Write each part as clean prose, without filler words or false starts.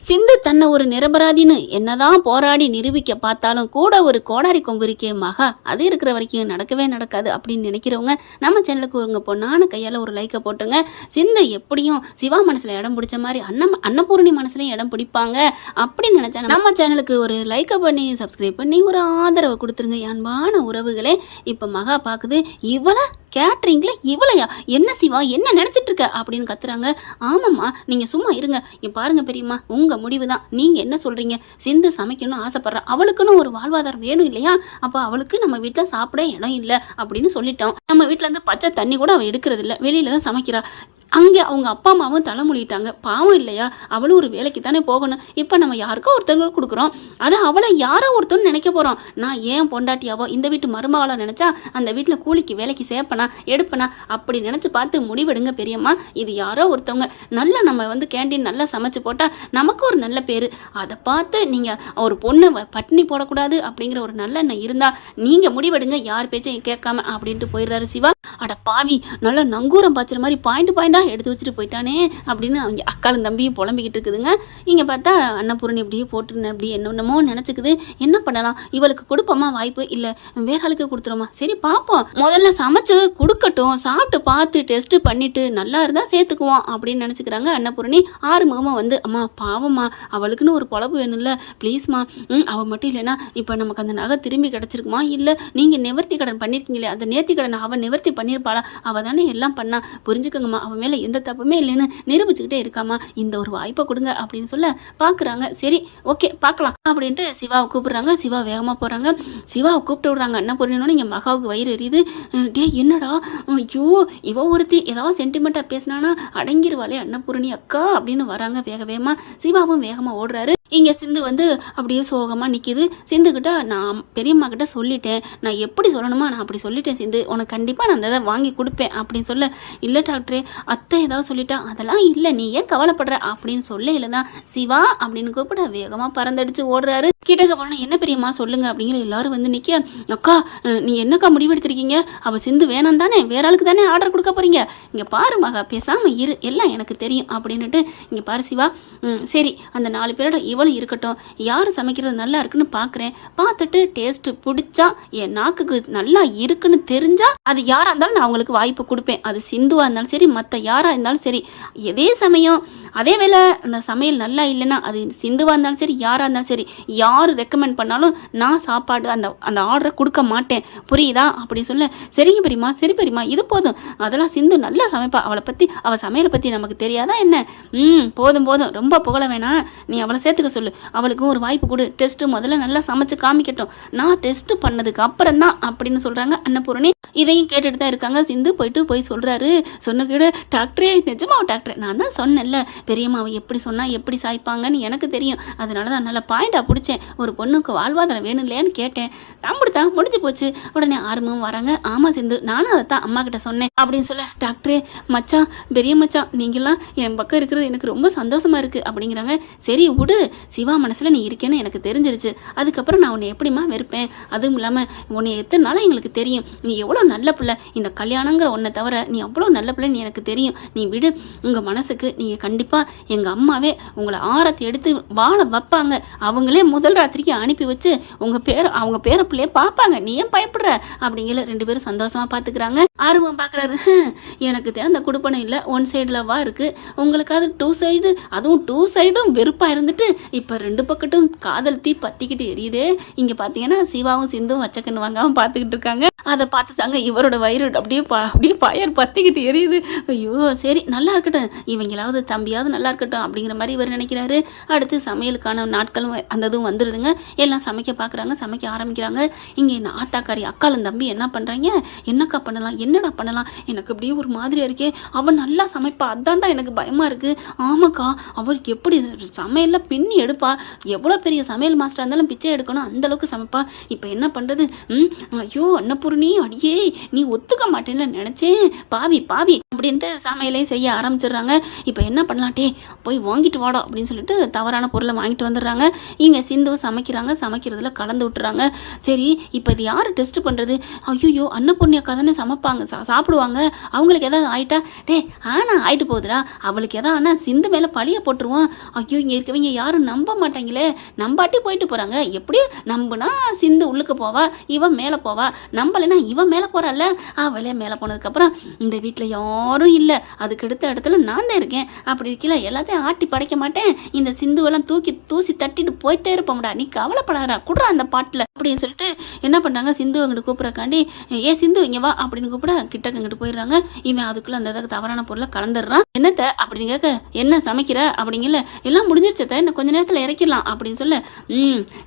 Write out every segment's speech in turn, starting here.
சிந்து தன்னை ஒரு நிரபராதின்னு என்னதான் போராடி நிரூபிக்க பார்த்தாலும் கூட ஒரு கோடாரி கொம்பு இருக்கே மகா, அது இருக்கிற வரைக்கும் நடக்கவே நடக்காது அப்படின்னு நினைக்கிறவங்க நம்ம சேனலுக்கு ஒரு பொண்ணான கையால் ஒரு லைக்கை போட்டுருங்க. சிந்து எப்படியும் சிவா மனசில் இடம் பிடிச்ச மாதிரி அன்னபூர்ணி மனசுலையும் இடம் பிடிப்பாங்க அப்படின்னு நினச்சா நம்ம சேனலுக்கு ஒரு லைக்கை பண்ணி சப்ஸ்கிரைப் பண்ணி ஒரு ஆதரவை கொடுத்துருங்க அன்பான உறவுகளே. இப்போ மகா பார்க்குது, இவளை கேட்ரிங்ல இவளையா, என்ன சிவா என்ன நினச்சிட்டு இருக்க அப்படின்னு கத்துறாங்க. ஆமாம்மா நீங்கள் சும்மா இருங்க, பாருங்க பெரியம்மா உங்கள் முடிவு தான், நீங்கள் என்ன சொல்கிறீங்க? சிந்து சமைக்கணும்னு ஆசைப்பட்றேன், அவளுக்குன்னு ஒரு வாழ்வாதாரம் வேணும் இல்லையா? அப்போ அவளுக்கு நம்ம வீட்டில் சாப்பிட இடம் இல்லை அப்படின்னு சொல்லிட்டோம். நம்ம வீட்டில் இருந்து பச்சை தண்ணி கூட அவள் எடுக்கிறது இல்லை, வெளியில தான் சமைக்கிறா. அங்கே அவங்க அப்பா அம்மாவும் தலைமொழிட்டாங்க, பாவம் இல்லையா? அவளும் ஒரு வேலைக்கு தானே போகணும். இப்போ நம்ம யாருக்கோ ஒருத்தவங்க கொடுக்குறோம், அதை அவளை யாரோ ஒருத்தவன்னு நினைக்க போகிறோம். நான் ஏன் பொண்டாட்டியாவோ இந்த வீட்டு மருமகளை நினச்சா அந்த வீட்டில் கூலிக்கு வேலைக்கு சேர்ப்பனா எடுப்பனா அப்படி நினச்சி பார்த்து முடிவெடுங்க பெரியம்மா. இது யாரோ ஒருத்தவங்க நல்லா நம்ம கேண்டீன் நல்லா சமைச்சு போட்டால் நமக்கு ஒரு நல்ல பேர். அதை பார்த்து நீங்கள் ஒரு பொண்ணை பட்டினி போடக்கூடாது அப்படிங்கிற ஒரு நல்ல எண்ணம் இருந்தால் நீங்கள் முடிவெடுங்க, யார் பேச்சையும் கேட்காம அப்படின்ட்டு போயிடுறாரு சிவா. அட பாவி, நல்லா நங்கூரம் பாய்ச்சுற மாதிரி பாயிண்ட் எடுத்து வச்சுட்டு போயிட்டானே அப்படின்னு அவங்க அக்காலும் தம்பியும் புலம்பிக்கிட்டு இருக்குதுங்க. இங்கே பார்த்தா அன்னபூரணி இப்படியே போட்டு அப்படி என்னென்னமோ நினச்சிக்குது. என்ன பண்ணலாம், இவளுக்கு கொடுப்போமா வாய்ப்பு, இல்லை வேற ஆளுக்கு கொடுத்துருமா? சரி பார்ப்போம், முதல்ல சமைச்சு கொடுக்கட்டும், சாப்பிட்டு பார்த்து டெஸ்ட்டு பண்ணிட்டு நல்லா இருந்தால் சேர்த்துக்குவோம் அப்படின்னு நினச்சிக்கிறாங்க. அன்னபூரணி ஆறுமுகமாக அம்மா பாவம்மா, அவளுக்குன்னு ஒரு பொழப்பு வேணும்ல, ப்ளீஸ்மா. அவள் மட்டும் இல்லைன்னா இப்போ நமக்கு அந்த நகை திரும்பி கிடச்சிருக்குமா? இல்லை நீங்கள் நிவர்த்தி கடன் பண்ணியிருக்கீங்களே, அந்த நேர்த்தி கடன் அவள் நிவர்த்தி பண்ணியிருப்பாளா? அவள் தானே எல்லாம் பண்ணா, புரிஞ்சுக்கோங்கம்மா, அவன் மேலே எந்த தப்புமே இல்லைன்னு நிரூபிச்சுக்கிட்டே இருக்காமா, இந்த ஒரு வாய்ப்பை கொடுங்க அப்படின்னு சொல்ல பார்க்குறாங்க. சரி ஓகே பார்க்கலாம் அப்படின்ட்டு சிவாவை கூப்பிடுறாங்க. சிவா வேகமாக போகிறாங்க. சிவாவை கூப்பிட்டு விடுறாங்க. என்ன புரியணும்னு இங்கே மகாவுக்கு வயிறு எரியுது. டே என்னடா, ஐயோ இவ ஒருத்தி ஏதாவது சென்டிமெண்ட்டாக பேசினானா அடங்கிருவாளே அன்னபூரணி அக்கா அப்படின்னு வராங்க வேக வேகமாக. சிவாவும் வேகமாக ஓடுறாரு. இங்கே சிந்து அப்படியே சோகமாக நிற்கிது. சிந்துக்கிட்ட நான் பெரியம்மா கிட்ட சொல்லிட்டேன், நான் எப்படி சொல்லணுமா நான் அப்படி சொல்லிட்டேன் சிந்து, உனக்கு கண்டிப்பாக நான் அந்த வாங்கி கொடுப்பேன் அப்படின்னு சொல்ல, இல்லை டாக்டரே அத்தை ஏதாவது சொல்லிட்டா, அதெல்லாம் இல்லை நீ ஏன் கவலைப்படுற அப்படின்னு சொல்ல இல்லைதான் சிவா அப்படின்னு கூப்பிட வேகமாக பறந்தடிச்சு ஓடுறாரு. கிட்டக்க போனால் என்ன பெரியம்மா சொல்லுங்க அப்படிங்கிற எல்லாரும் நிற்க, அக்கா நீ என்னக்கா முடிவெடுத்திருக்கீங்க? அவள் சிந்து வேணாம் தானே, வேற ஆளுக்கு தானே ஆர்டர் கொடுக்க போறீங்க? இங்கே பாரு மகா பேசாமல் இரு, எல்லாம் எனக்கு தெரியும் அப்படின்னுட்டு இங்கே பாரு சிவா, சரி அந்த 4 பேரோட இவளும் இருக்கட்டும், யார் சமைக்கிறது நல்லா இருக்குன்னு பார்க்குறேன், பார்த்துட்டு டேஸ்ட்டு பிடிச்சா என் நாக்குக்கு நல்லா இருக்குன்னு தெரிஞ்சா அது யாராக இருந்தாலும் நான் அவங்களுக்கு வாய்ப்பு கொடுப்பேன். அது சிந்துவாக இருந்தாலும் சரி, மற்ற யாராக இருந்தாலும் சரி. அதே சமயம் அதே வேளை அந்த சமையல் நல்லா இல்லைன்னா அது சிந்துவாக இருந்தாலும் சரி, யாராக இருந்தாலும் சரி, யார் ரெக்கமெண்ட் பண்ணாலும் நான் சாப்பாடு அந்த ஆர்டரை கொடுக்க மாட்டேன், புரியுதா அப்படி சொல்ல, சரிங்க பெரியம்மா சரி பெரியம்மா இது போதும், அதெல்லாம் சிந்து நல்லா சமைப்பா, அவள் சமையலை பற்றி நமக்கு தெரியாதா என்ன? போதும் போதும் ரொம்ப புகழ வேணாம், நீ அவளை சேர்த்துக்க சொல்லு, அவளுக்கும் ஒரு வாய்ப்பு கொடு, டெஸ்ட்டு முதல்ல நல்லா சமைச்சு காமிக்கட்டும், நான் டெஸ்ட்டு பண்ணதுக்கு அப்புறம் தான் அப்படின்னு சொல்கிறாங்க அன்னபூரணி. இதையும் கேட்டுட்டு தான் இருக்காங்க. சிந்து போய் சொல்கிறாரு, சொன்னக்கிட டாக்டரே நிஜமா டாக்டர் நான் தான் சொன்னேன்ல பெரியம்மாவை எப்படி சொன்னால் எப்படி சாய்ப்பாங்கன்னு எனக்கு தெரியும், அதனால தான் நல்லா பாயிண்டாக பிடிச்சேன், ஒரு பொண்ணுக்கு வாழ்வாதாரம் வேணும் இல்லையான்னு கேட்டேன், தான் முடிஞ்சு போச்சு. உடனே ஆறுமுகம் வராங்க. ஆமாம் சிந்து நானும் அதை தான் அம்மா கிட்ட சொன்னேன் அப்படின்னு சொல்ல, டாக்டரே மச்சான் பெரிய மச்சான் நீங்களாம் என் பக்கம் இருக்கிறது எனக்கு ரொம்ப சந்தோஷமாக இருக்குது அப்படிங்கிறாங்க. சரி விடு, சிவா மனசில் நீ இருக்கேன்னு எனக்கு தெரிஞ்சிருச்சு, அதுக்கப்புறம் நான் உன்னை எப்படிமா வெறுப்பேன்? அதுவும் இல்லாமல் உன்னை எத்தனை நாளாக எங்களுக்கு தெரியும், நீ எவ்வளோ நல்ல பிள்ளை, இந்த கல்யாணங்கிற ஒன்றை தவிர நீ அவ்வளோ நல்ல பிள்ளைன்னு எனக்கு தெரியும், நீ விடு, உங்கள் மனசுக்கு நீங்கள் கண்டிப்பாக எங்கள் அம்மாவே உங்களை ஆரத்தி எடுத்து வாழ வைப்பாங்க, அவங்களே முதல் ராத்திரிக்கு அனுப்பி வச்சு அவங்க பேர பிள்ளைய பார்ப்பாங்க, நீ ஏன் பயப்படுற அப்படிங்கிற 2 பேரும் சந்தோஷமாக பார்த்துக்கிறாங்க. ஆர்வம் பார்க்குறாரு, எனக்கு அந்த குடுப்பனை இல்லை, 1 சைடில்வா இருக்குது, உங்களுக்காவது 2 சைடு, அதுவும் 2 சைடும் வெறுப்பாக இருந்துட்டு இப்போ 2 பக்கட்டும் காதல் தீ பற்றிக்கிட்டு எரியுதே. இங்கே பார்த்தீங்கன்னா சிவாவும் சிந்தும் வச்சக்கண்ணு வாங்காமல் பார்த்துக்கிட்டு இருக்காங்க. அதை பார்த்து தாங்க இவரோட வயிறு அப்படியே பயர் பற்றிக்கிட்டு எரியுது. ஐயோ சரி நல்லா இருக்கட்டும், இவங்களாவது தம்பியாவது நல்லா இருக்கட்டும் அப்படிங்கிற மாதிரி இவர் நினைக்கிறாரு. அடுத்து சமையலுக்கான நாட்களும் இதுவும் வந்துடுதுங்க. எல்லாம் சமைக்க ஆரம்பிக்கிறாங்க. இங்கே ஆத்தாக்காரி அக்காலும் தம்பி என்ன பண்ணுறாங்க, என்னக்கா பண்ணலாம் என்னடா பண்ணலாம், எனக்கு அப்படியே ஒரு மாதிரியாக இருக்கே, அவள் நல்லா சமைப்பா, அதான்டா எனக்கு பயமாக இருக்குது. ஆமாக்கா அவளுக்கு எப்படி சமையலில் பின்னி எடுப்பா, எவ்வளோ பெரிய சமையல் மாஸ்டராக இருந்தாலும் பிச்சை எடுக்கணும், அந்தளவுக்கு சமைப்பா. இப்போ என்ன பண்ணுறது? ஐயோ அன்னபூர்ணி, அடியே நீ ஒத்துக்க மாட்டேன்னு நினச்சேன், பாவி பாவி அப்படின்ட்டு சமையலையும் செய்ய ஆரம்பிச்சிடுறாங்க. இப்போ என்ன பண்ணலாட்டே, போய் வாங்கிட்டு வாடா அப்படின்னு சொல்லிட்டு தவறான பொருளை வாங்கிட்டு வந்துடுறாங்க. இங்கே சிந்து சமைக்கிறாங்க, சமைக்கிறதுல கலந்து விட்டுறாங்க. சரி இப்போ இது யார் டெஸ்ட் பண்ணுறது? ஐயோ அன்னபூர்ணி அக்கா தானே சமைப்பாங்க, சாப்பிடுவாங்க, அவங்களுக்கு எதாவது ஆயிட்டா, டே ஆனால் ஆயிட்டு போகுதுடா, அவளுக்கு எதாவது ஆனால் சிந்து மேலே பழிய போட்டுருவோம். ஐயோ இங்கே இருக்கவங்க யாரும் நம்ப மாட்டாங்களே, நம்பாட்டி போயிட்டு போகிறாங்க, எப்படியும் நம்புனா சிந்து உள்ளுக்கு போவா, இவன் மேலே போவா, நம்பலைன்னா இவன் மேலே போகிறாள்ல, அவளே மேலே போனதுக்கப்புறம் இந்த வீட்டில் யாரும் இல்லை, அதுக்கு அடுத்த இடத்துல நான் தான் இருக்கேன், அப்படி இருக்கல எல்லாத்தையும் ஆட்டி படைக்க மாட்டேன், இந்த சிந்துவெல்லாம் தூசி தட்டிட்டு போயிட்டே இருப்போம்டா, நீ கவலைப்படாதா, குடுறா அந்த பாட்டில் அப்படின்னு சொல்லிட்டு என்ன பண்ணுறாங்க, சிந்து அங்கிட்டு கூப்பிட்றக்காண்டி, ஏ சிந்து இங்கே வா அப்படின்னு கூப்பிட கிட்டக்கு அங்கிட்டு போயிடுறாங்க. இவன் அதுக்குள்ளே அந்த தவறான பொருளை கலந்துடுறான். என்னத்த அப்படின்னு கேட்க, என்ன சமைக்கிற அப்படிங்கல, எல்லாம் முடிஞ்சிருச்சத்த, இன்னும் கொஞ்ச நேரத்தில் இறக்கிடலாம் அப்படின்னு சொல்ல,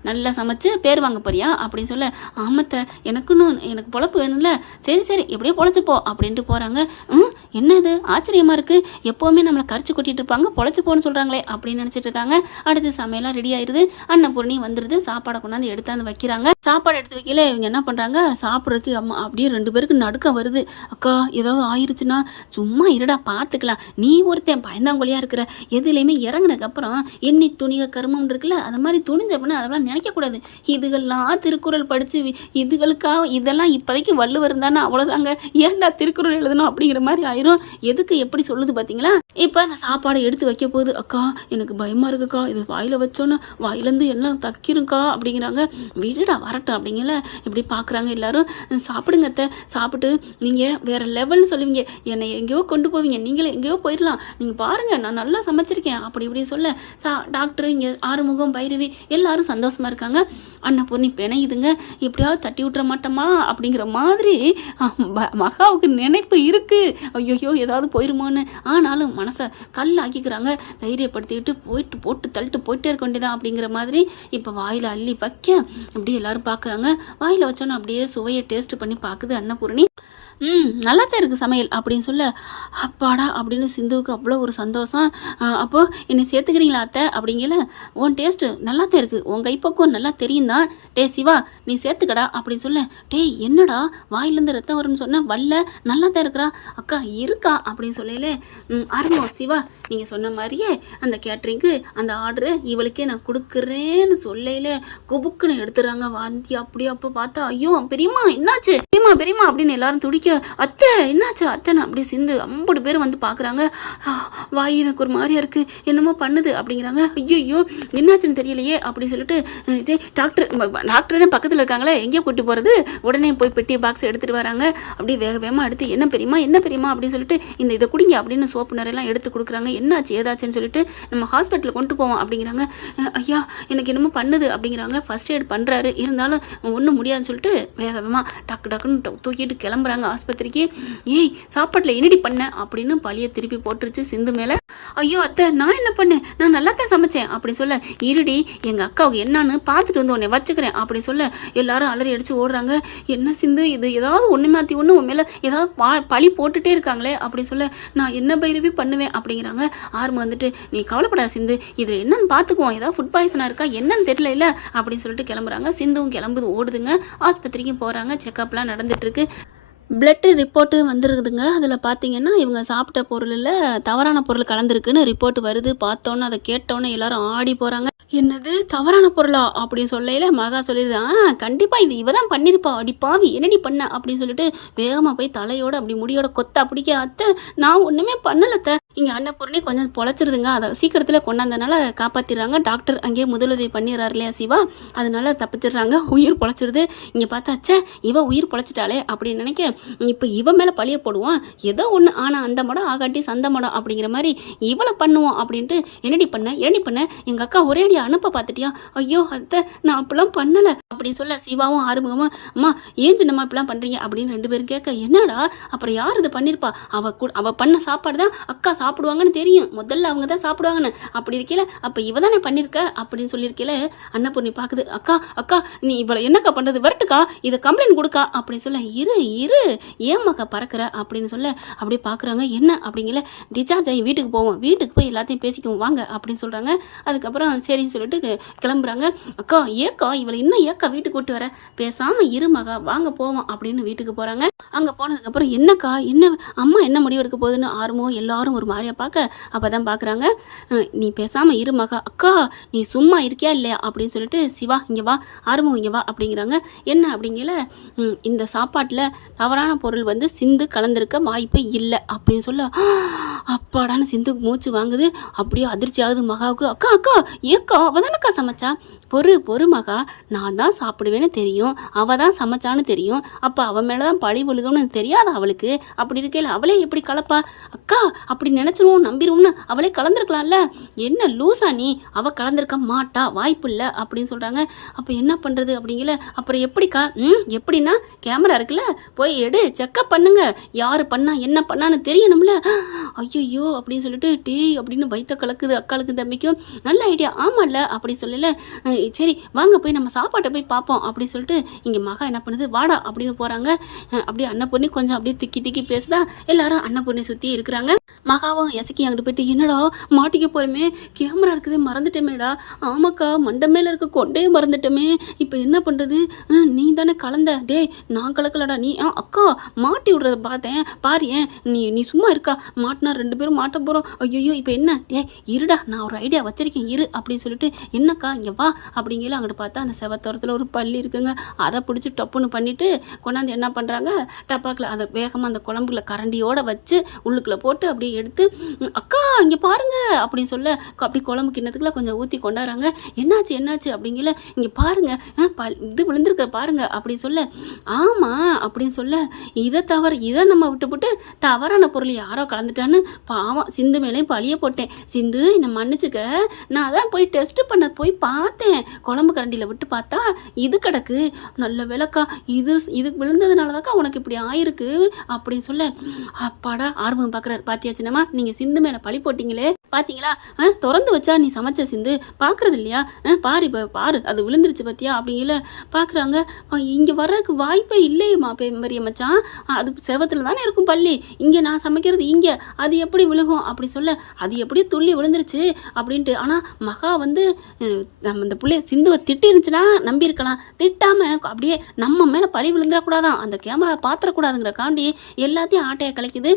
நல்லா சமைச்சு பேர் வாங்க போறியா அப்படின்னு சொல்ல, ஆமத்த எனக்கு பொழப்பு வேணும்ல, சரி சரி எப்படியோ பொழைச்சிப்போ அப்படின்ட்டு போகிறாங்க. என்னது ஆச்சரியமாக இருக்குது, எப்போவுமே நம்மளை கரிச்சு கொட்டிட்டு இருப்பாங்க, பொழைச்சி போன்னு சொல்கிறாங்களே அப்படின்னு நினச்சிட்டு இருக்காங்க. அடுத்து சமையலாம் ரெடி ஆயிடுது, அன்னபூர்ணி வந்துடுது, சாப்பாடை கொண்டாந்து எடுத்தாந்து வைக்கிறாங்க. சாப்பாடு எடுத்து வைக்கல இவங்க என்ன பண்ணுறாங்க, சாப்பிட்றதுக்கு அம்மா அப்படியே 2 பேருக்கு நடுக்கம் வருது. அக்கா ஏதாவது ஆயிடுச்சுன்னா சும்மா இருடா பார்த்துக்கலாம், நீ ஒருத்தன் பயந்தாங்கொழியாக இருக்கிற, எதுலேயுமே இறங்கினதுக்கப்புறம் எண்ணி துணிக கருமம் இருக்குல்ல, அது மாதிரி துணிஞ்ச பண்ண அதெல்லாம் நினைக்கக்கூடாது, இதுகள்லாம் திருக்குறள் படித்து இதுகளுக்காக இதெல்லாம் இப்போதைக்கு வள்ளுவர் இருந்தானே அவ்வளோதாங்க, ஏன்டா திருக்குறள் எழுதணும் அப்படிங்கிற மாதிரி ஆயிரும். எதுக்கு எப்படி சொல்லுது பார்த்தீங்களா? இப்போ அந்த சாப்பாடை எடுத்து வைக்க போகுது. அக்கா எனக்கு பயமாக இருக்குக்கா, இது வாயில் வச்சோன்னு வாயிலேருந்து எல்லாம் தக்கிருக்கா அப்படிங்கிறாங்க. விடுடா வரட்டும் அப்படிங்கல இப்படி பார்க்குறாங்க எல்லாரும். சாப்பிடுங்க அத்தை, சாப்பிட்டு நீங்கள் வேறு லெவல்னு சொல்லுவீங்க, என்னை எங்கேயோ கொண்டு போவீங்க, நீங்களே எங்கேயோ போயிடலாம், நீங்கள் பாருங்கள் நான் நல்லா சமைச்சிருக்கேன் அப்படி இப்படி சொல்ல, டாக்டர் இங்கே ஆறுமுகம் பைரவி எல்லாரும் சந்தோஷமாக இருக்காங்க. அன்னபூர்ணி பிணையுதுங்க, எப்படியாவது தட்டி விட்டுற மாட்டோமா அப்படிங்கிற மாதிரி மகாவுக்கு நினைப்பு இருக்குது. ஐயோ ஏதாவது போயிருமோன்னு, ஆனாலும் மனசை கல் ஆக்கிக்கிறாங்க, தைரியப்படுத்திக்கிட்டு போட்டு தள்ளிட்டு போயிட்டே இருக்க வேண்டியதான் அப்படிங்கிற மாதிரி. இப்போ வாயில் அள்ளி வைக்க அப்படியே எல்லாரும் பார்க்குறாங்க. வாயில் வச்சோன்னே அப்படியே சுவையை டேஸ்ட் பண்ணி பார்க்குது அன்னபூர்ணி. நல்லா தான் இருக்குது சமையல் அப்படின்னு சொல்ல, அப்பாடா அப்படின்னு சிந்துவுக்கு அவ்வளோ ஒரு சந்தோஷம். அப்போது என்னை சேர்த்துக்கிறீங்களா அத்தை அப்படிங்கல, உன் டேஸ்ட்டு நல்லா தான் இருக்குது, உன் கைப்பக்குவம் நல்லா தெரியும் தான், டே சிவா நீ சேர்த்துக்கடா அப்படின்னு சொல்ல, டேய் என்னடா வாயிலேருந்து ரத்தம் வரும்னு சொன்ன, வல்ல நல்லா தான் இருக்கிறா அக்கா இருக்கா அப்படின்னு சொல்லலே, ஆரம்பம் சிவா நீங்கள் சொன்ன மாதிரியே அந்த கேட்ரிங்க்கு அந்த ஆர்டரு இவளுக்கே நான் கொடுக்குறேன்னு சொல்லையில குபுக்குன்னு எடுத்துடுறாங்க வாந்தி. அப்படி அப்போ பார்த்தா, ஐயோ பெரியம்மா என்னாச்சு, பெரியம்மா அப்படின்னு எல்லாரும் துடிக்க, அத்தை என்னாச்சு அத்தைன்னு அப்படி சிந்து 50 பேர் வந்து பார்க்குறாங்க. வாய் எனக்கு ஒரு மாதிரியா இருக்குது, என்னமோ பண்ணுது அப்படிங்கிறாங்க. ஐயோ என்னாச்சுன்னு தெரியலையே அப்படின்னு சொல்லிட்டு, டாக்டர் தான் பக்கத்தில் இருக்காங்களே, எங்கேயோ கூட்டி போகிறது, உடனே போய் பெட்டி பாக்ஸ் எடுத்துகிட்டு வராங்க. அப்படியே வேகமாக எடுத்து என்ன பெரியம்மா அப்படின்னு சொல்லிட்டு, இதை குடிங்க அப்படின்னு சோப்பு நிறையெல்லாம் எடுத்து கொடுக்குறாங்க. என்னாச்சு ஏதாச்சுன்னு சொல்லிட்டு நம்ம ஹாஸ்பிட்டலில் கொண்டு போவோம் அப்படிங்கிறாங்க. ஐயா எனக்கு என்னமோ பண்ணுது அப்படிங்கிறாங்க. ஃபர்ஸ்ட் எய்ட் பண்ணுறாரு, இருந்தாலும் ஒன்றும் முடியாதுன்னு சொல்லிட்டு வேகமாக டக்குன்னு தூக்கிட்டு கிளம்புறாங்க ஆஸ்பத்திரிக்கு. ஏய் சாப்பாட்டில் என்னடி பண்ண அப்படின்னு பழிய திருப்பி போட்டுருச்சு சிந்து மேலே. ஐயோ அத்தை நான் என்ன பண்ணேன், நான் நல்லா தான் சமைச்சேன் அப்படி சொல்ல, இருடி எங்கள் அக்காவுக்கு என்னன்னு பார்த்துட்டு வந்து உன்னை வச்சுக்கிறேன் அப்படி சொல்ல, எல்லாரும் அலறி அடித்து ஓடுறாங்க. என்ன சிந்து இது ஏதாவது ஒன்று மாற்றி ஒன்று உன் மேலே ஏதாவது பழி போட்டுகிட்டே இருக்காங்களே அப்படி சொல்ல, நான் என்ன பைரவி பண்ணுவேன் அப்படிங்கிறாங்க. ஆர்மு வந்துட்டு, நீ கவலைப்படாத சிந்து, இது என்னன்னு பார்த்துக்குவோம், ஏதாவது ஃபுட் பாய்சனாக இருக்கா என்னன்னு தெரியல இல்லை அப்படின்னு சொல்லிட்டு கிளம்புறாங்க. சிந்துவும் கிளம்புது ஓடுதுங்க. ஆஸ்பத்திரிக்கும் போகிறாங்க, செக்கப்லாம் நடந்துட்டுருக்கு. பிளட்டு ரிப்போர்ட்டு வந்துருக்குதுங்க. அதில் பார்த்தீங்கன்னா இவங்க சாப்பிட்ட பொருளில் தவறான பொருள் கலந்துருக்குன்னு ரிப்போர்ட் வருது. பார்த்தோன்னே அதை கேட்டோன்னே எல்லாரும் ஆடி போகிறாங்க. என்னது தவறான பொருளா அப்படின்னு சொல்லையில மகா சொல்லிடுது, கண்டிப்பாக இது இவ தான் பண்ணியிருப்பா, அடி பாவி என்னடி பண்ண அப்படின்னு சொல்லிட்டு வேகமாக போய் தலையோட அப்படி முடியோட கொத்த பிடிக்க, அத்தை நான் ஒன்றுமே பண்ணலத்தை. இங்கே அன்னபூர்ணி கொஞ்சம் பொழைச்சிருதுங்க, அதை சீக்கிரத்தில் கொண்டாந்தனால காப்பாற்றிடுறாங்க. டாக்டர் அங்கேயே முதலுதவி பண்ணிடுறாரு இல்லையா சிவா, அதனால தப்பிச்சிடுறாங்க, உயிர் பொழைச்சிருது. இங்கே பார்த்தாச்சே இவ உயிர் பொழைச்சிட்டாளே அப்படின்னு நினைக்க, இப்போ இவ மேலே பழிய போடுவோம் ஏதோ ஒன்று, ஆனால் அந்த மடம் ஆகாட்டி சந்த மடம் அப்படிங்கிற மாதிரி இவளை பண்ணுவோம் அப்படின்ட்டு, என்னடி பண்ண எங்கள் அக்கா ஒரே அடி அனுப்ப பார்த்துட்டியா, ஐயோ அத்தை நான் அப்படிலாம் பண்ணலை அப்படின்னு சொல்ல, சிவாவும் ஆறுமுகமும் அம்மா ஏன் சின்னம்மா இப்படிலாம் பண்ணுறீங்க அப்படின்னு 2 பேரும் கேட்க, என்னடா அப்புறம் யார் இது பண்ணியிருப்பா, அவள் பண்ண சாப்பாடு தான் அக்கா சாப்பிடுவாங்கன்னு தெரியும், முதல்ல அவங்க தான் சாப்பிடுவாங்கன்னு. அப்படி இருக்கல அப்போ இவ தானே பண்ணியிருக்க அப்படின்னு சொல்லியிருக்கல. அன்னபூர்ணி பார்க்குது, அக்கா அக்கா நீ இவளை என்னக்கா பண்ணுறது, வரட்டுக்கா இதை கம்ப்ளைண்ட் கொடுக்கா அப்படின்னு சொல்ல. இரு இரு ஏன் மக்கா பறக்கிற அப்படின்னு சொல்ல. அப்படியே பார்க்குறாங்க. என்ன அப்படிங்கல, டிஸ்சார்ஜ் ஆகி வீட்டுக்கு போவோம், வீட்டுக்கு போய் எல்லாத்தையும் பேசிக்குவோம் வாங்க அப்படின்னு சொல்கிறாங்க. அதுக்கப்புறம் சரின்னு சொல்லிட்டு கிளம்புறாங்க. அக்கா ஏக்கா இவளை இன்னும் ஏக்கா வீட்டுக்கு கூட்டு வர, பேசாமல் இரு மகா வாங்க போவோம் அப்படின்னு வீட்டுக்கு போகிறாங்க. அங்கே போனதுக்கப்புறம் என்னக்கா என்ன அம்மா என்ன முடிவு எடுக்க போகுதுன்னு ஆர்வம் எல்லாரும் ஒரு மாதிரியா பார்க்க. அப்போ தான் பார்க்குறாங்க, நீ பேசாமல் இரு மகா, அக்கா நீ சும்மா இருக்கியா இல்லையா அப்படின்னு சொல்லிட்டு, சிவா இங்கே வா, ஆர்வம் இங்கே வா அப்படிங்கிறாங்க. என்ன அப்படிங்கல, இந்த சாப்பாட்டில் தவறான பொருள் வந்து சிந்து கலந்துருக்க வாய்ப்பு இல்லை அப்படின்னு சொல்ல. அப்பாடான்னு சிந்து மூச்சு வாங்குது. அப்படியே அதிர்ச்சி ஆகுது மகாவுக்கு. அக்கா அக்கா ஏக்கா அவ தானக்கா சமைச்சா, பொறு மகா, நான் தான் சாப்பிடுவேன்னு தெரியும், அவள் தான் சமைச்சான்னு தெரியும், அப்போ அவன் மேலே தான் பழி விழுகும்னு தெரியாதா அவளுக்கு, அப்படி இருக்கையில் அவளே எப்படி கலப்பா, அக்கா அப்படி நினச்சிருவோம் நம்பிடுவோம்னு அவளே கலந்துருக்கலாம்ல, என்ன லூசா நீ, அவள் கலந்துருக்க மாட்டா வாய்ப்பு இல்லை அப்படின்னு சொல்கிறாங்க. அப்போ என்ன பண்ணுறது அப்படிங்கல. அப்புறம் எப்படிக்கா, எப்படின்னா கேமரா இருக்குல்ல, போய் எடு செக்கப் பண்ணுங்க, யார் பண்ணா என்ன பண்ணான்னு தெரியணும்ல. ஐயோ அப்படின்னு சொல்லிட்டு டீ அப்படின்னு வைத்த கலக்குது அக்காளுக்கு தம்பிக்கும். நல்ல ஐடியா ஆமாம்ல அப்படி சொல்லல. சரி வாங்க போய் நம்ம சாப்பாட்டை போய் பார்ப்போம் அப்படின்னு சொல்லிட்டு இங்கே மகா என்ன பண்ணுது, வாடா அப்படின்னு போகிறாங்க. அப்படியே அன்னபூர்ணி கொஞ்சம் அப்படியே திக்கி பேசுதா. எல்லாரும் அன்னபூர்ணி சுற்றி இருக்கிறாங்க. மகாவும் எசக்கி அங்கிட்டு போயிட்டு, என்னடா மாட்டிக்க போகிறோமே, கேமரா இருக்குது மறந்துட்டோமேடா, ஆமாக்கா மண்டை மேலே இருக்க கொண்டே மறந்துட்டோமே, இப்போ என்ன பண்ணுறது, நீ தானே கலந்த, டே நான் கலக்கலடா நீ, அக்கா மாட்டி விடுறத பார்த்தேன் பாரு, ஏன் நீ சும்மா இருக்கா, மாட்டினா 2 பேரும் மாட்ட போகிறோம், ஐயோ இப்போ என்ன, டே இருடா நான் ஒரு ஐடியா வச்சிருக்கேன் இரு அப்படின்னு சொல்லிட்டு, என்னக்கா இங்கே வா அப்படிங்கிற அங்கிட்டு பார்த்தா அந்த செவத்தோரத்தில் ஒரு பள்ளி இருக்குங்க. அதை பிடிச்சி டப்புன்னு பண்ணிவிட்டு கொண்டாந்து என்ன பண்ணுறாங்க, டப்பாக்கில் அதை வேகமாக அந்த குழம்புல கரண்டியோடு வச்சு உள்ளுக்குள்ளே போட்டு அப்படியே எடுத்து, அக்கா இங்கே பாருங்க அப்படின்னு சொல்ல. அப்படி குழம்பு கிண்ணத்துக்குள்ள கொஞ்சம் ஊற்றி கொண்டாடுறாங்க. என்னாச்சு அப்படிங்கல, இங்கே பாருங்க இது விழுந்திருக்க பாருங்க அப்படின்னு சொல்ல. ஆமாம் அப்படின்னு சொல்ல, இதை நம்ம விட்டுப்பட்டு தவறான பொருள் யாரோ கலந்துட்டான்னு பாவம் சிந்து மேலேயும் பழிய போட்டேன், சிந்து என்னை மன்னிச்சுக்க, நான் அதான் போய் டெஸ்ட் பண்ண போய் பார்த்தேன், குழம்பு கரண்டியில் விட்டு பார்த்தா இது கிடக்கு, நல்ல விளக்கா இது விழுந்ததுனால தாக்கா உனக்கு இப்படி ஆயிருக்கு அப்படின்னு சொல்ல. அப்பாடா ஆர்வம் பார்க்குறாரு. பாத்தியாச்சுனமா நீங்கள் சிந்து மேலே பழி போட்டிங்களே பார்த்தீங்களா, திறந்து வச்சா நீ சமைச்ச சிந்து பார்க்குறது இல்லையா, பாரு இப்போ பாரு அது விழுந்துருச்சு பார்த்தியா அப்படிங்கல. பார்க்குறாங்க. இங்கே வர்றதுக்கு வாய்ப்பே இல்லையம்மா பெரிய மச்சான், அது செவத்தில் தானே இருக்கும் பள்ளி, இங்கே நான் சமைக்கிறது இங்கே, அது எப்படி விழுகும் அப்படி சொல்ல. அது எப்படி துள்ளி விழுந்துருச்சு அப்படின்ட்டு. ஆனால் மகா வந்து நம்ம இந்த பிள்ளைய சிந்துவை திட்டிருந்துச்சுன்னா நம்பியிருக்கலாம், திட்டாமல் அப்படியே நம்ம மேலே பழி விழுந்துடக்கூடாதான், அந்த கேமரா பார்த்துடக்கூடாதுங்கிற காண்டி எல்லாத்தையும் ஆட்டையை கலைக்குது.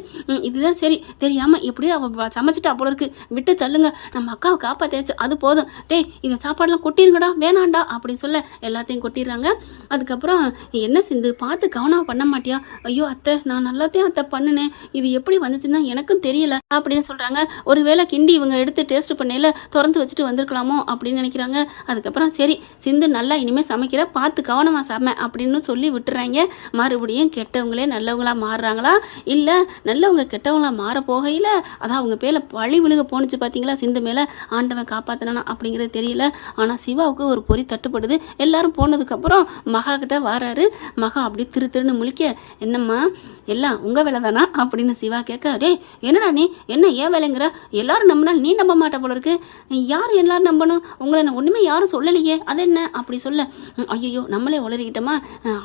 இதுதான் சரி, தெரியாமல் எப்படியோ அவள் சமைச்சிட்டா போல இருக்கு, விட்டு தள்ளுங்க, நம்ம அக்காவை காப்பாற்றியாச்சு அது போதும், டேய் இந்த சாப்பாடெலாம் கொட்டிருங்கடா வேணாண்டா அப்படி சொல்ல எல்லாத்தையும் கொட்டிடுறாங்க. அதுக்கப்புறம் என்ன சிந்து பார்த்து கவனம் பண்ண மாட்டியா, ஐயோ அத்தை நான் நல்லாத்தையும் அத்தை பண்ணினேன், இது எப்படி வந்துச்சுன்னா எனக்கும் தெரியல அப்படின்னு சொல்கிறாங்க. ஒருவேளை கிண்டி இவங்க எடுத்து டேஸ்ட் பண்ணையில் திறந்து வச்சுட்டு வந்திருக்கலாமோ அப்படின்னு நினைக்கிறாங்க. அதுக்கப்புறம் சரி சிந்து நல்லா இனிமேல் சமைக்கிற பார்த்து கவனமாக சமை அப்படின்னு சொல்லி விட்டுறாங்க. மறுபடியும் கெட்டவங்களே நல்லவங்களா மாறுறாங்களா, இல்லை நல்லவங்க கெட்டவங்களா மாற போகையில் அதான் அவங்க பேரில் பழி விழுக போணுச்சு பார்த்தீங்களா, சிந்து மேலே ஆண்டவன் காப்பாற்றினானா அப்படிங்கிறது தெரியல. ஆனால் சிவாவுக்கு ஒரு பொறி தட்டுப்படுது. எல்லாரும் போனதுக்கப்புறம் மகா கிட்ட வராரு. மகா அப்படி திருன்னு முழிக்க, என்னம்மா எல்லாம் உங்கள் வேலை தானா அப்படின்னு சிவா கேட்க, டே என்னடா நீ என்ன ஏன் வேலைங்கிற, எல்லாரும் நம்பினா நீ நம்ப மாட்டா போல இருக்கு, யார் எல்லாரும் நம்பணும், உங்களை நான் ஒன்றுமே யாரும் சொல்லலையே அது என்ன அப்படி சொல்ல. ஐயோ நம்மளே உளறிக்கிட்டோமா,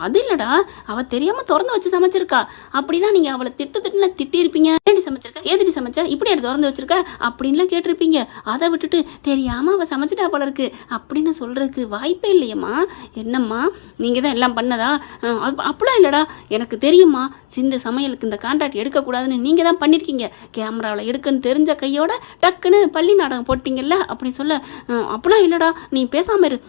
அது இல்லைடா அவள் தெரியாமல் திறந்து வச்சு சமைச்சிருக்கா, அப்படின்னா நீங்கள் அவளை திட்டுனா திட்டிருப்பீங்க, ஏடி சமைச்சிருக்கா ஏதிரி சமைச்சா இப்படி எடுத்து திறந்து வச்சிருக்கா அப்படின்லாம் கேட்டிருப்பீங்க, அதை விட்டுட்டு தெரியாமல் அவள் சமைச்சிட்டா போல இருக்கு அப்படின்னு சொல்கிறதுக்கு வாய்ப்பே இல்லையம்மா. என்னம்மா நீங்கள் தான் எல்லாம் பண்ணதா, அப்படிலாம் இல்லைடா எனக்கு தெரியுமா, சிந்து சமையலுக்கு இந்த கான்ட்ராக்ட் எடுக்கக்கூடாதுன்னு நீங்கள் தான் பண்ணியிருக்கீங்க, கேமராவில் எடுக்குன்னு தெரிஞ்ச கையோட டக்குன்னு பள்ளி நாடகம் போட்டிங்கல்ல அப்படி சொல்ல. அப்படிலாம் இல்லைடா நீ பேசாமல் இரு,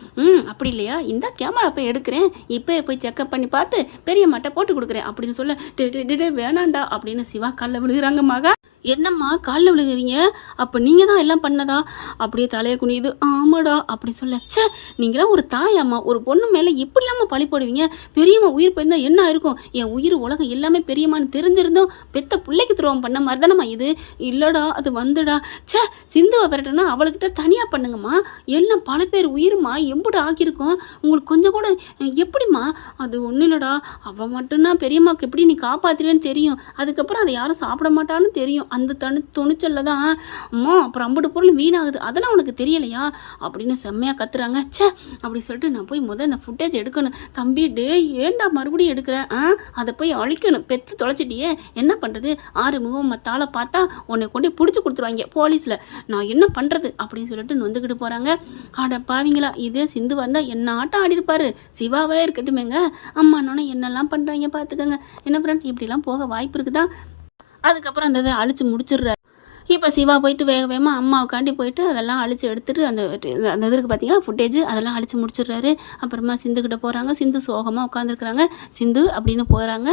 அப்படி இல்லையா இந்த கேமரா போய் எடுக்கிறேன், இப்போ போய் செக்அப் பண்ணி பார்த்து பெரிய மட்டை போட்டு கொடுக்குறேன் அப்படின்னு சொல்ல. டே வேணாண்டா அப்படின்னு சிவா காலில் விழுகிறாங்க. மகா என்னம்மா காலில் விழுகிறீங்க, அப்போ நீங்கள் தான் எல்லாம் பண்ணதா அப்படியே தலையை குனியுது. ஆமாடா அப்படி சொல்ல. சே நீங்களாம் ஒரு தாயாம்மா, ஒரு பொண்ணு மேலே எப்படி இல்லாமல் பழி போடுவீங்க, பெரியம்மா உயிர் போயிருந்தால் என்ன இருக்கும், என் உயிர் உலகம் எல்லாமே பெரியம்மான்னு தெரிஞ்சிருந்தோம் பெத்த பிள்ளைக்கு துரோகம் பண்ண மாதிரி தானம்மா இது, இல்லைடா அது வந்துடா, சே சிந்துவை விரட்டுனா அவளுக்கிட்ட தனியாக பண்ணுங்கம்மா, எல்லாம் பல பேர் உயிர்மா எம்பிட்டு ஆக்கியிருக்கோம் உங்களுக்கு கொஞ்சம் கூட எப்படிம்மா, அது ஒன்றும் இல்லைடா அவள் மட்டும்தான் பெரியம்மாவுக்கு எப்படி நீ காப்பாற்றுவேன்னு தெரியும், அதுக்கப்புறம் அதை யாரும் சாப்பிட மாட்டான்னு தெரியும், அந்த துணிச்சல்ல தான் அம்மா அப்புறம் அம்புட்டு பொருள் வீணாகுது, அதெல்லாம் உனக்கு தெரியலையா அப்படின்னு செம்மையாக கத்துறாங்க. ச்சே அப்படி சொல்லிட்டு நான் போய் முதல் இந்த ஃபுட்டேஜ் எடுக்கணும். தம்பி டே ஏன்டா மறுபடியும் எடுக்கிறேன், அதை போய் அழிக்கணும், பெற்று தொலைச்சிட்டியே என்ன பண்ணுறது, 6 முகம் மத்தால பார்த்தா உன்னை கொண்டு பிடிச்சி கொடுத்துருவாங்க போலீஸில், நான் என்ன பண்ணுறது அப்படின்னு சொல்லிட்டு நொந்துக்கிட்டு போகிறாங்க. ஆட பாவீங்களா, இதே சிந்து வந்தால் என்ன ஆட்டம் ஆடிருப்பாரு, சிவாவே இருக்கட்டுமேங்க. அம்மா நானே என்னெல்லாம் பண்ணுறாங்க பார்த்துக்கோங்க. என்ன ஃப்ரெண்ட் இப்படிலாம் போக வாய்ப்பு இருக்குதா. அதுக்கப்புறம் அந்த இதை அழிச்சு முடிச்சிடுறாரு. இப்போ சிவா போயிட்டு வேக வேகமாக அம்மாவுக்காண்டி போயிட்டு அதெல்லாம் அழிச்சு எடுத்துகிட்டு அந்த இதுக்கு பார்த்தீங்கன்னா ஃபுட்டேஜ் அதெல்லாம் அழிச்சு முடிச்சிடுறாரு. அப்புறமா சிந்துக்கிட்ட போகிறாங்க. சிந்து சோகமாக உட்காந்துருக்குறாங்க. சிந்து அப்படின்னு போகிறாங்க.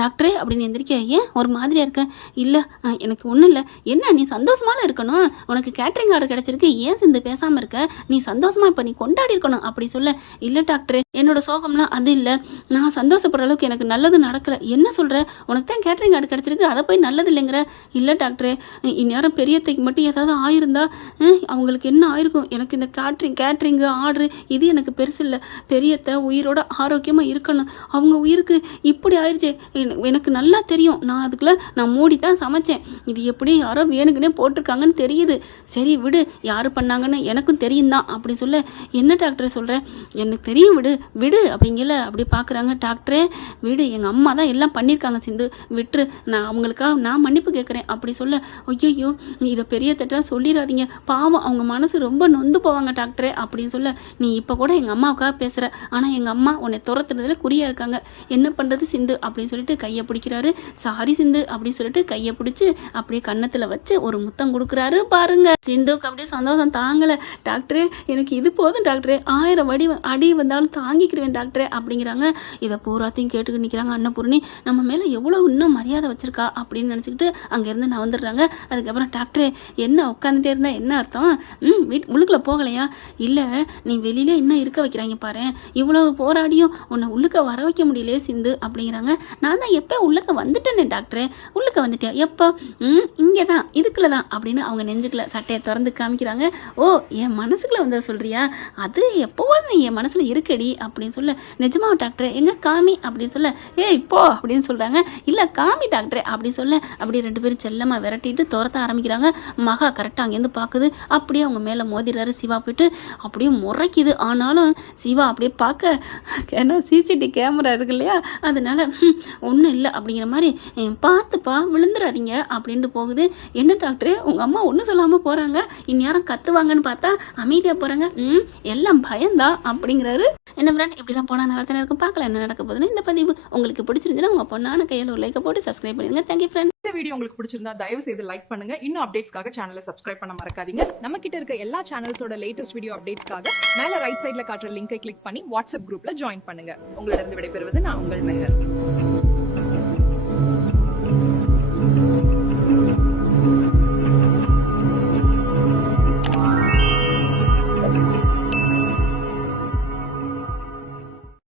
டாக்டரே அப்படின்னு எந்திரிக்க, ஏன் ஒரு மாதிரியாக இருக்க, இல்லை எனக்கு ஒன்றும் இல்லை, என்ன நீ சந்தோஷமாக இருக்கணும், உனக்கு கேட்ரிங் ஆர்டர் கிடச்சிருக்கு, ஏன் சிந்து பேசாமல் இருக்க, நீ சந்தோஷமாக இப்போ நீ கொண்டாடி இருக்கணும் அப்படி சொல்ல, இல்லை டாக்டரே என்னோட சோகம்லாம் அது இல்லை, நான் சந்தோஷப்படுற அளவுக்கு எனக்கு நல்லது நடக்கலை, என்ன சொல்கிற, உனக்கு தான் கேட்ரிங் ஆர்டர் கிடச்சிருக்கு அதை போய் நல்லது இல்லைங்கிற, இல்லை டாக்டரே இந்நேரம் பெரியத்தைக்கு மட்டும் ஏதாவது ஆயிருந்தா அவங்களுக்கு என்ன ஆயிருக்கும், எனக்கு இந்த கேட்ரிங்கு ஆர்டரு இது எனக்கு பெருசு இல்லை, பெரியத்தை உயிரோட ஆரோக்கியமாக இருக்கணும், அவங்க உயிருக்கு இப்படி ஆயிடுச்சு, எனக்கு நல்லா தெரியும், நான் மூடி தான் சமைச்சேன், இது எப்படி யாரோ வேணுக்குன்னே போட்டிருக்காங்கன்னு தெரியுது, சரி விடு யார் பண்ணாங்கன்னு எனக்கும் தெரியும் தான் அப்படி சொல்ல, என்ன டாக்டரை சொல்கிறேன், எனக்கு தெரியும் விடு விடு அப்படிங்கல அப்படி பார்க்குறாங்க. டாக்டரே விடு, எங்கள் அம்மா தான் எல்லாம் பண்ணியிருக்காங்க சிந்து, விட்டுரு, நான் அவங்களுக்காக நான் மன்னிப்பு கேட்குறேன் அப்படி சொல்ல, ஐயோ இதை பெரிய தட்டாக சொல்லிடாதீங்க, பாவம் அவங்க மனசு ரொம்ப நொந்து போவாங்க டாக்டரே அப்படின்னு சொல்ல, நீ இப்போ கூட எங்கள் அம்மாவுக்காக பேசுகிற, ஆனால் எங்கள் அம்மா உன்னை துரத்துறதுல குறியாக இருக்காங்க, என்ன பண்ணுறது சிந்து அப்படின்னு சொல்லிட்டு கையை பிடிக்கிறாரு. சாரி சிந்து அப்படின்னு சொல்லிட்டு கையை பிடிச்சி அப்படியே கன்னத்தில் வச்சு ஒரு முத்தம் கொடுக்குறாரு பாருங்க. சிந்துக்கு அப்படியே சந்தோஷம் தாங்கலை. டாக்டரே எனக்கு இது போதும் டாக்டரே, 1000 அடி வந்தாலும் தாங்கிக்கிறேன் டாக்டரே அப்படிங்கிறாங்க. இதை பூராத்தையும் கேட்டுக்கிட்டு நிற்கிறாங்க. அன்னபூர்ணி நம்ம மேலே எவ்வளோ இன்னும் மரியாதை வச்சிருக்கா அப்படின்னு நினச்சிக்கிட்டு அங்கேருந்து நவந்துடுறாங்க. அதுக்கப்புறம் டாக்டரே என்ன உட்காந்துட்டே இருந்தா என்ன அர்த்தம், உள்ளுக்குள்ள போகலையா, இல்லை நீ வெளியிலே இன்னும் இருக்க வைக்கிறாங்க பாரு, இவ்வளவு போராடியும் உன்னை உள்ளுக்க வர வைக்க முடியலையே சிந்து அப்படிங்கிறாங்க. நான் தான் எப்போ உள்ளுக்க வந்துட்டேனே டாக்டரே, உள்ளுக்க வந்துட்டேன் எப்போ, இங்கே தான் இதுக்குள்ள தான் அப்படின்னு அவங்க நெஞ்சுக்குள்ள சட்டையை திறந்து காமிக்கிறாங்க. ஓ என் மனசுக்குள்ள வந்ததை சொல்றியா, அது எப்போவோ நீ என் மனசில் இருக்கடி அப்படின்னு சொல்ல, நிஜமா டாக்டரே எங்க காமி அப்படின்னு சொல்ல, இப்போ அப்படின்னு சொல்கிறாங்க. இல்லை காமி டாக்டரே அப்படி சொல்ல, அப்படி 2 பேரும் செல்லமாக விரட்டிட்டு துரத்த ஆரம்பிக்கிறாங்க. மகா கரெக்டாக அங்கேருந்து பார்க்குது. அப்படியே அவங்க மேலே மோதிடுறாரு. சிவா போயிட்டு அப்படியே முறைக்குது. ஆனாலும் சிவா அப்படியே பார்க்க, ஏன்னா சிசிடிவி கேமரா இருக்கு இல்லையா, அதனால ஒன்றும் இல்லை அப்படிங்கிற மாதிரி, பார்த்துப்பா விழுந்துடாதீங்க அப்படின்ட்டு போகுது. என்ன டாக்டரே உங்கள் அம்மா ஒன்றும் சொல்லாமல் போகிறாங்க, இந்நேரம் கத்துவாங்கன்னு பார்த்தா அமைதியாக போகிறாங்க, எல்லாம் பயம்தான் அப்படிங்கிறாரு. என்ன ஃப்ரெண்ட் இப்படிலாம் போனால் நல்லா தானே இருக்கும். பார்க்கலாம் என்ன நடக்க போகுதுன்னு. இந்த பதிவு உங்களுக்கு பிடிச்சிருந்துச்சுன்னா உங்கள் பொண்ணான கையில் ஒரு லைக்கை போட்டு சப்ஸ்கிரைப் பண்ணிடுங்க. Thank you friend. இந்த வீடியோ உங்களுக்கு பிடிச்சிருந்தா தயவு செய்து லைக் பண்ணுங்க. இன்னும் அப்டேட்ஸ்க்காக சேனலை சப்ஸ்கிரைப் பண்ண மறக்காதீங்க. நம்ம கிட்ட இருக்க எல்லா சேனல்ஸோட லேட்டஸ்ட் வீடியோ அப்டேட்ஸ்க்காக மேல ரைட் சைடுல காட்டுற லிங்கை கிளிக் பண்ணி வாட்ஸ்அப் குரூப்ல ஜாயின் பண்ணுங்க. உங்களிடம் விடைபெறுவது நான் உங்கள் மெஹர்.